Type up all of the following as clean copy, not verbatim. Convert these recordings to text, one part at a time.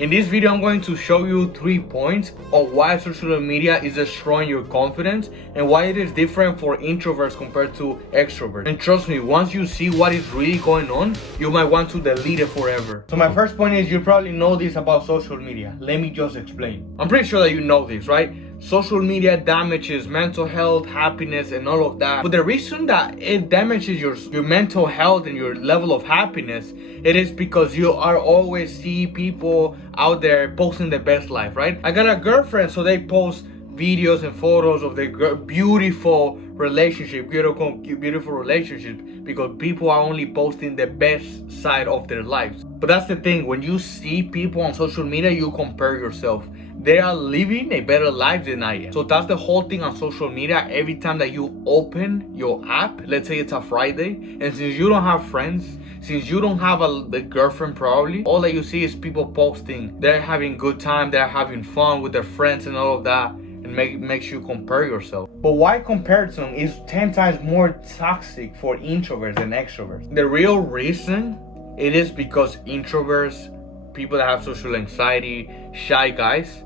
In this video, I'm going to show you 3 points of why social media is destroying your confidence and why it is different for introverts compared to extroverts. And trust me, once you see what is really going on, you might want to delete it forever. So my first point is, you probably know this about social media. Let me just explain. I'm pretty sure that you know this, right? Social media damages mental health, happiness, and all of that. But the reason that it damages your mental health and your level of happiness, it is because you are always see people out there posting the best life, right? I got a girlfriend, so they post videos and photos of their beautiful relationship, beautiful relationship, because people are only posting the best side of their lives. But that's the thing, when you see people on social media, you compare yourself. They are living a better life than I am. So that's the whole thing on social media. Every time that you open your app, let's say it's a Friday, and since you don't have friends, since you don't have a girlfriend probably, all that you see is people posting. They're having good time, they're having fun with their friends and all of that. And makes you compare yourself. But why comparison is 10 times more toxic for introverts than extroverts? The real reason, it is because introverts, people that have social anxiety, shy guys,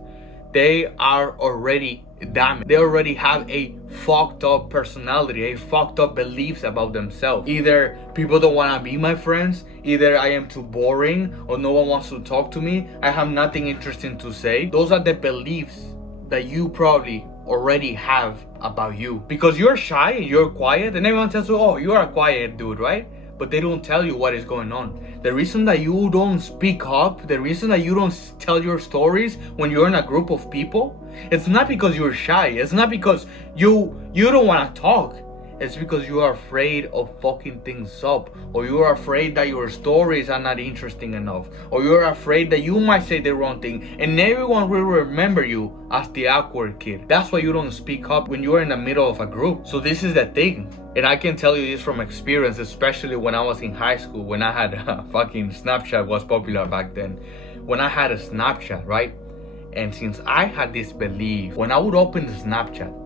they are already damaged. They already have a fucked up personality, a fucked up beliefs about themselves. Either people don't want to be my friends, either I am too boring, or no one wants to talk to me, I have nothing interesting to say. Those are the beliefs that you probably already have about you. Because you're shy and you're quiet, and everyone tells you, oh, you're a quiet dude, right? But they don't tell you what is going on. The reason that you don't speak up, the reason that you don't tell your stories when you're in a group of people, it's not because you're shy. It's not because you don't want to talk. It's because you are afraid of fucking things up, or you are afraid that your stories are not interesting enough, or you're afraid that you might say the wrong thing and everyone will remember you as the awkward kid. That's why you don't speak up when you're in the middle of a group. So this is the thing, and I can tell you this from experience, especially when I was in high school, when I had fucking Snapchat was popular back then. When I had a Snapchat, right? And since I had this belief, when I would open the Snapchat,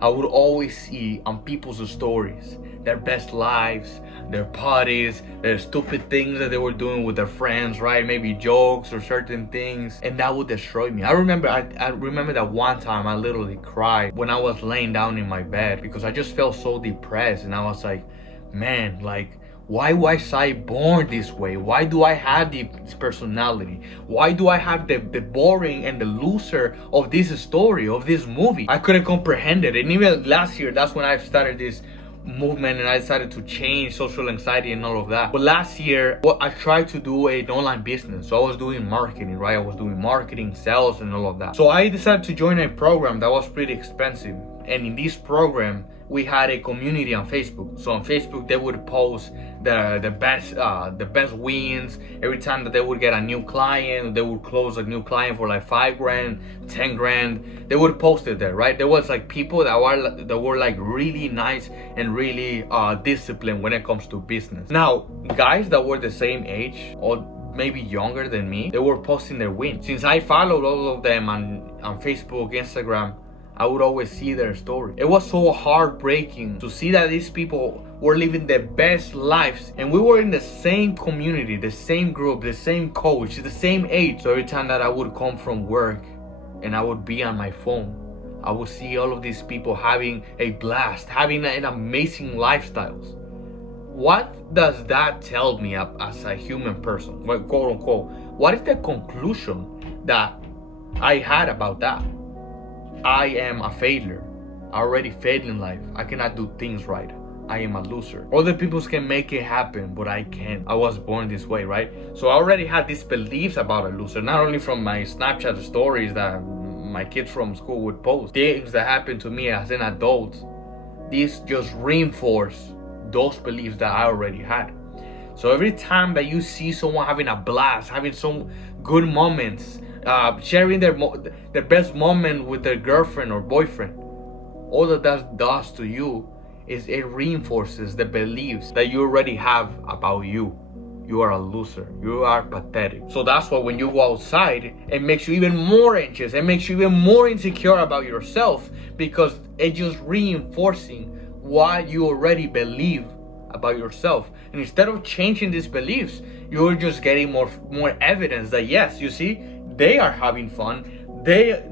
I would always see on people's stories their best lives, their parties, their stupid things that they were doing with their friends, right? Maybe jokes or certain things, and that would destroy me. I remember that one time I literally cried when I was laying down in my bed because I just felt so depressed, and I was like, man, like, why was I born this way? Why do I have this personality? Why do I have the boring and the loser of this story, of this movie? I couldn't comprehend it. And even last year, that's when I started this movement and I decided to change social anxiety and all of that. But last year, I tried to do an online business. So I was doing marketing, right? I was doing marketing, sales, and all of that. So I decided to join a program that was pretty expensive. And in this program, we had a community on Facebook. So on Facebook, they would post the best wins. Every time that they would get a new client, they would close a new client for like 5 grand, 10 grand. They would post it there, right? There was like people that were like really nice and really disciplined when it comes to business. Now, guys that were the same age or maybe younger than me, they were posting their wins. Since I followed all of them on Facebook, Instagram, I would always see their story. It was so heartbreaking to see that these people were living their best lives, and we were in the same community, the same group, the same coach, the same age. So every time that I would come from work and I would be on my phone, I would see all of these people having a blast, having an amazing lifestyles. What does that tell me as a human person, well, quote unquote? What is the conclusion that I had about that? I am a failure. I already failed in life. I cannot do things right. I am a loser. Other people can make it happen, but I can't. I was born this way, right? So I already had these beliefs about a loser, not only from my Snapchat stories that my kids from school would post. Things that happened to me as an adult, these just reinforce those beliefs that I already had. So every time that you see someone having a blast, having some good moments, sharing their best moment with their girlfriend or boyfriend, all that does to you is it reinforces the beliefs that you already have about you. You are a loser. You are pathetic. So that's why when you go outside, it makes you even more anxious. It makes you even more insecure about yourself, because it's just reinforcing what you already believe about yourself. And instead of changing these beliefs, you're just getting more evidence that yes, you see, they are having fun. They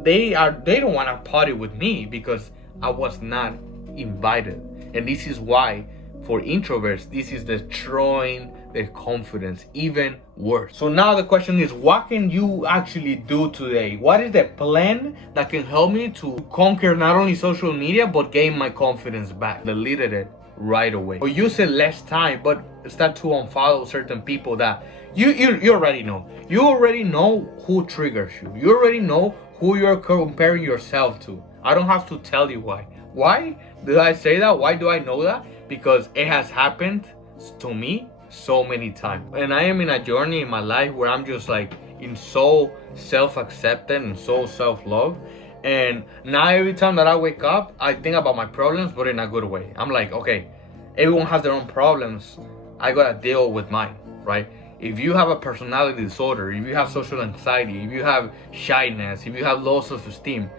don't want to party with me because I was not invited. And this is why for introverts this is destroying their confidence even worse. So now the question is, what can you actually do today? What is the plan that can help me to conquer not only social media but gain my confidence back? Deleted it right away, or use it less time, but start to unfollow certain people that you already know. You already know who triggers you. You already know who you're comparing yourself to. I don't have to tell you why. Why did I say that? Why do I know that? Because it has happened to me so many times. And I am in a journey in my life where I'm just like in so self-acceptance and so self-love. And now every time that I wake up, I think about my problems, but in a good way. I'm like, okay, everyone has their own problems. I gotta deal with mine, right? If you have a personality disorder, if you have social anxiety, if you have shyness, if you have low self-esteem,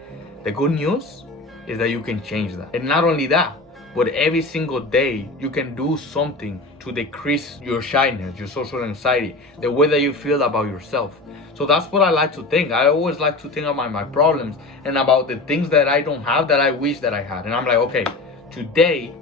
the good news is that you can change that. And not only that, but every single day you can do something to decrease your shyness, your social anxiety, the way that you feel about yourself. So that's what I like to think. I always like to think about my problems and about the things that I don't have that I wish that I had. And I'm like, okay, today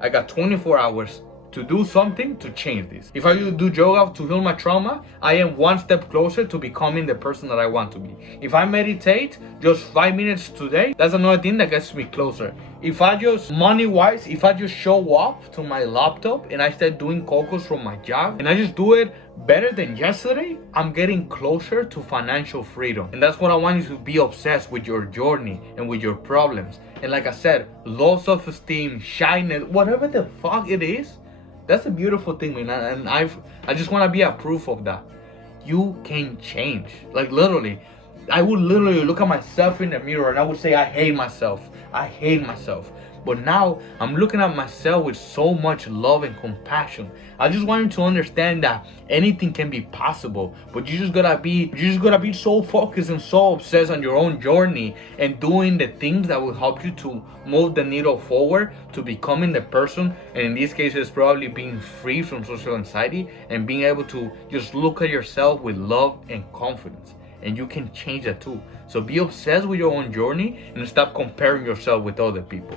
I got 24 hours to do something to change this. If I do yoga to heal my trauma, I am one step closer to becoming the person that I want to be. If I meditate just 5 minutes today, that's another thing that gets me closer. If I just, money-wise, if I just show up to my laptop and I start doing calls from my job and I just do it better than yesterday, I'm getting closer to financial freedom. And that's what I want you to be obsessed with, your journey and with your problems. And like I said, low self-esteem, shyness, whatever the fuck it is, that's a beautiful thing, man. And I just want to be a proof of that. You can change. Like literally, I would literally look at myself in the mirror and I would say, I hate myself. I hate myself. But now I'm looking at myself with so much love and compassion. I just want you to understand that anything can be possible, but you just gotta be so focused and so obsessed on your own journey and doing the things that will help you to move the needle forward to becoming the person. And in this case, it's probably being free from social anxiety and being able to just look at yourself with love and confidence. And you can change that too. So be obsessed with your own journey and stop comparing yourself with other people.